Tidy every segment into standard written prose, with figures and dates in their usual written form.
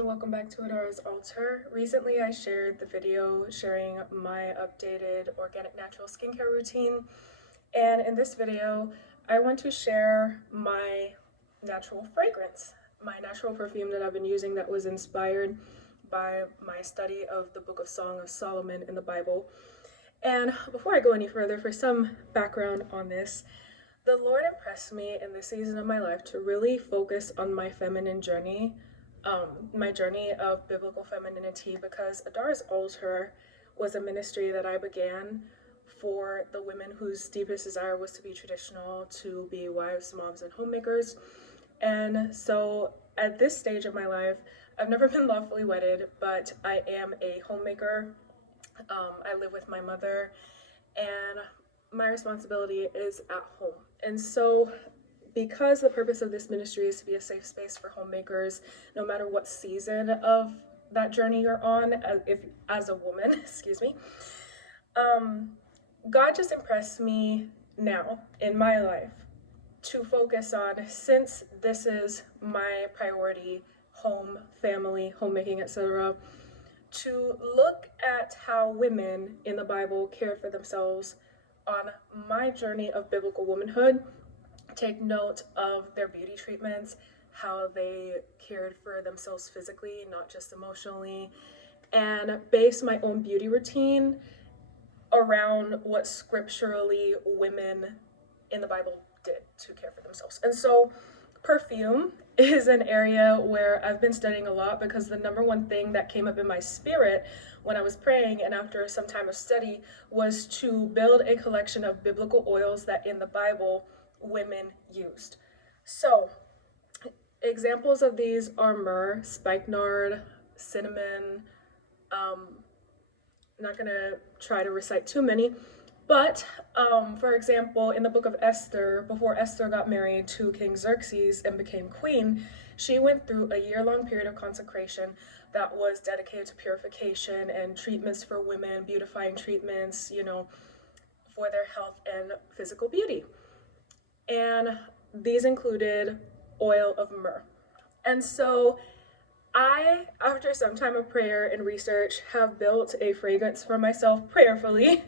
and welcome back to Adara's Altar. Recently I shared the video sharing my updated organic natural skincare routine, and in this video I want to share my natural fragrance, my natural perfume that I've been using that was inspired by my study of the book of Song of Solomon in the Bible. And before I go any further, for some background on this, the Lord impressed me in this season of my life to really focus on my feminine journey, my journey of biblical femininity, because Adara's Altar was a ministry that I began for the women whose deepest desire was to be traditional, to be wives, moms, and homemakers. And so at this stage of my life, I've never been lawfully wedded, but I am a homemaker. I live with my mother, and my responsibility is at home. And so because the purpose of this ministry is to be a safe space for homemakers, no matter what season of that journey you're on, as a woman, excuse me, God just impressed me now in my life to focus on, since this is my priority, home, family, homemaking, etc., to look at how women in the Bible cared for themselves on my journey of biblical womanhood, take note of their beauty treatments, how they cared for themselves physically, not just emotionally, and base my own beauty routine around what scripturally women in the Bible did to care for themselves. And so perfume is an area where I've been studying a lot, because the number one thing that came up in my spirit when I was praying and after some time of study was to build a collection of biblical oils that in the Bible women used. So examples of these are myrrh, spikenard, cinnamon. Not gonna try to recite too many, but for example, in the book of Esther, before Esther got married to King Xerxes and became queen, she went through a year-long period of consecration that was dedicated to purification and treatments for women, beautifying treatments, for their health and physical beauty. And these included oil of myrrh. And so I, after some time of prayer and research, have built a fragrance for myself prayerfully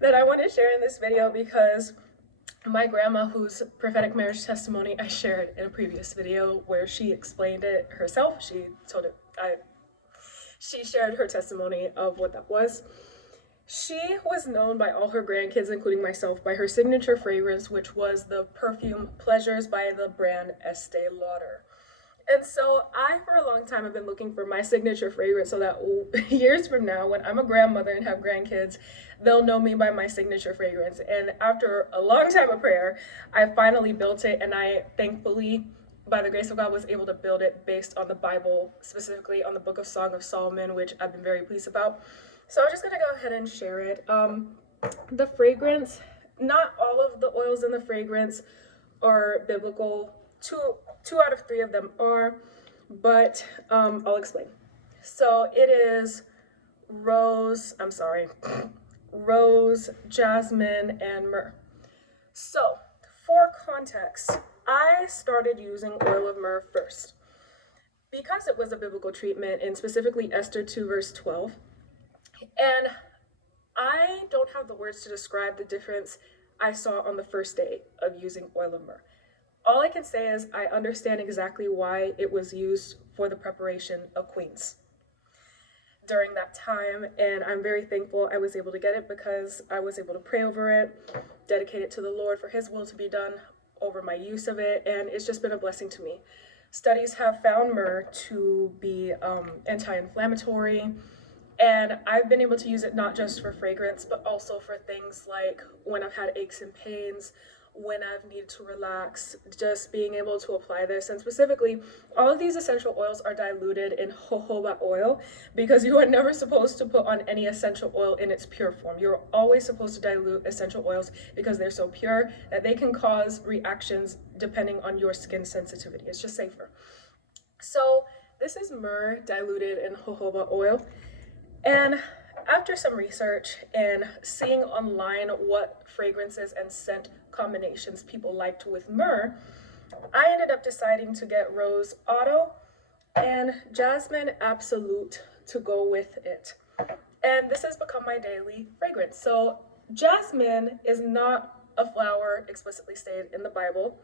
that I want to share in this video, because my grandma, whose prophetic marriage testimony I shared in a previous video where she explained it herself, she shared her testimony of what that was. She was known by all her grandkids, including myself, by her signature fragrance, which was the perfume Pleasures by the brand Estee Lauder. And so I, for a long time, have been looking for my signature fragrance so that years from now, when I'm a grandmother and have grandkids, they'll know me by my signature fragrance. And after a long time of prayer, I finally built it, and I thankfully, by the grace of God, was able to build it based on the Bible, specifically on the book of Song of Solomon, which I've been very pleased about. So I'm just gonna go ahead and share it. The fragrance, not all of the oils in the fragrance are biblical. Two out of three of them are, but I'll explain. So it is rose, jasmine, and myrrh. So for context, I started using oil of myrrh first because it was a biblical treatment, and specifically Esther 2 verse 12. And I don't have the words to describe the difference I saw on the first day of using oil of myrrh. All I can say is I understand exactly why it was used for the preparation of queens during that time, and I'm very thankful I was able to get it, because I was able to pray over it, dedicate it to the Lord for His will to be done over my use of it, and it's just been a blessing to me. Studies have found myrrh to be anti-inflammatory, and I've been able to use it not just for fragrance, but also for things like when I've had aches and pains, when I've needed to relax, just being able to apply this. And specifically, all of these essential oils are diluted in jojoba oil, because you are never supposed to put on any essential oil in its pure form. You're always supposed to dilute essential oils because they're so pure that they can cause reactions depending on your skin sensitivity. It's just safer. So this is myrrh diluted in jojoba oil. And after some research and seeing online what fragrances and scent combinations people liked with myrrh, I ended up deciding to get Rose Auto, and and jasmine absolute to go with it. And this has become my daily fragrance. So jasmine is not a flower explicitly stated in the Bible,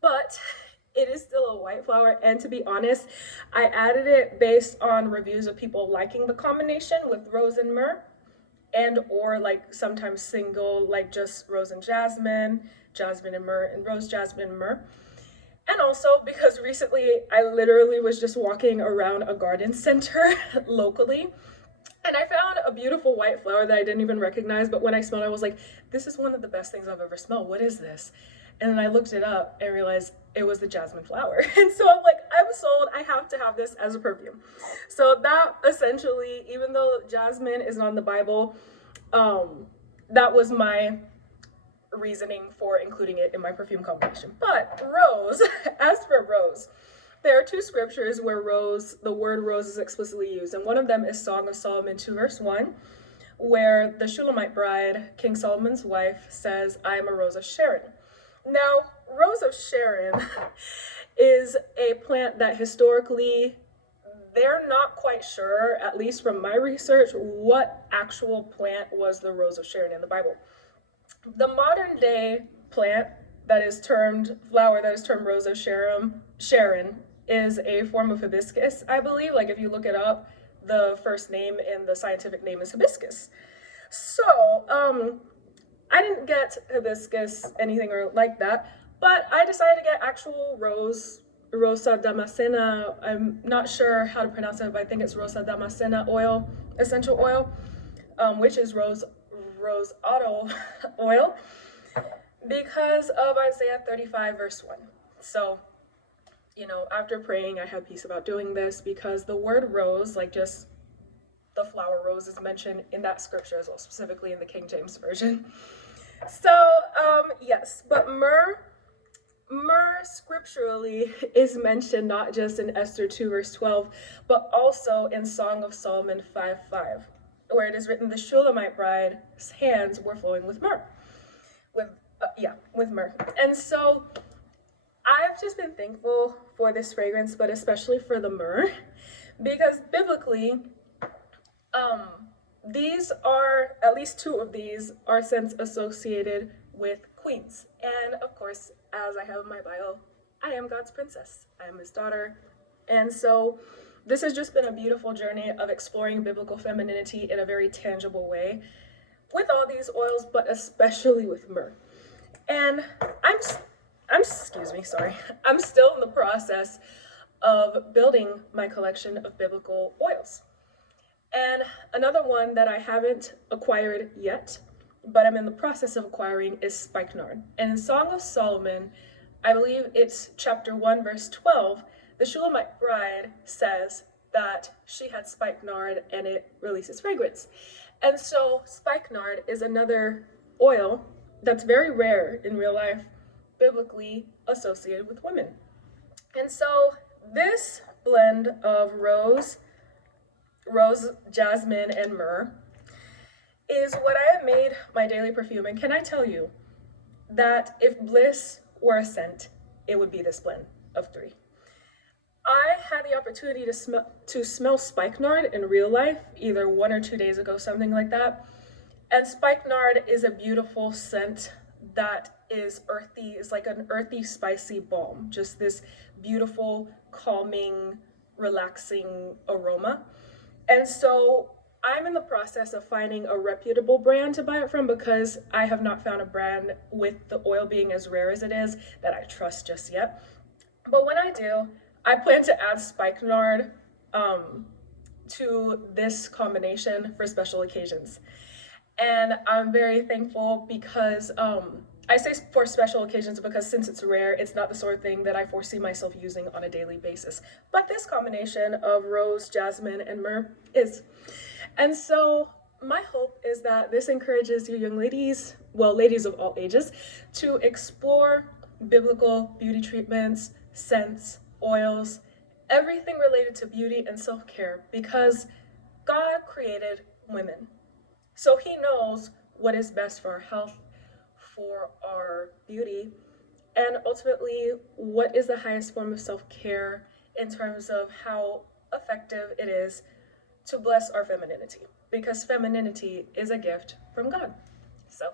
but it is still a white flower. And to be honest, I added it based on reviews of people liking the combination with rose and myrrh, and or like sometimes single, like just rose and jasmine, jasmine and myrrh, and rose, jasmine, and myrrh. And also because recently I literally was just walking around a garden center locally, and I found a beautiful white flower that I didn't even recognize, but when I smelled it, I was like, this is one of the best things I've ever smelled. What is this? And then I looked it up and realized it was the jasmine flower. And so I'm like, I'm sold. I have to have this as a perfume. So that essentially, even though jasmine is not in the Bible, that was my reasoning for including it in my perfume combination. But rose, as for rose, there are two scriptures where the word rose is explicitly used, and one of them is Song of Solomon.2, verse 1, where the Shulamite bride, King Solomon's wife, says, I am a rose of Sharon. Now, rose of Sharon is a plant that historically, they're not quite sure, at least from my research, what actual plant was the rose of Sharon in the Bible. The modern day flower that is termed rose of Sharon is a form of hibiscus, I believe. Like if you look it up, the first name in the scientific name is hibiscus. So, I didn't get hibiscus, anything or like that, but I decided to get actual rose, Rosa Damascena. I'm not sure how to pronounce it, but I think it's Rosa Damascena oil, essential oil, which is rose otto oil, because of Isaiah 35 verse 1. So, after praying, I had peace about doing this because the word rose, like just the flower rose, is mentioned in that scripture as well, specifically in the King James Version. So, yes, but myrrh scripturally is mentioned not just in Esther 2 verse 12, but also in Song of Solomon 5:5, where it is written, the Shulamite bride's hands were flowing with myrrh. With myrrh. And so I've just been thankful for this fragrance, but especially for the myrrh, because biblically, these are, at least two of these are scents associated with queens. And of course, as I have in my bio, I am God's princess. I am his daughter. And so this has just been a beautiful journey of exploring biblical femininity in a very tangible way with all these oils, but especially with myrrh. And I'm still in the process of building my collection of biblical oils. And another one that I haven't acquired yet, but I'm in the process of acquiring, is spikenard. And in Song of Solomon, I believe it's chapter 1, verse 12, the Shulamite bride says that she had spikenard and it releases fragrance. And so spikenard is another oil that's very rare in real life, biblically associated with women. And so this blend of rose, jasmine, and myrrh is what I have made my daily perfume. And can I tell you that if bliss were a scent, it would be this blend of three. I had the opportunity to smell spikenard in real life, either 1 or 2 days ago, something like that. And spikenard is a beautiful scent that is earthy, is like an earthy, spicy balm, just this beautiful, calming, relaxing aroma. And so I'm in the process of finding a reputable brand to buy it from, because I have not found a brand, with the oil being as rare as it is, that I trust just yet. But when I do, I plan to add spikenard to this combination for special occasions. And I'm very thankful because I say for special occasions because since it's rare, it's not the sort of thing that I foresee myself using on a daily basis. But this combination of rose, jasmine, and myrrh is. And so my hope is that this encourages you young ladies, well, ladies of all ages, to explore biblical beauty treatments, scents, oils, everything related to beauty and self-care, because God created women. So he knows what is best for our health, for our beauty, and ultimately what is the highest form of self-care in terms of how effective it is to bless our femininity, because femininity is a gift from God. So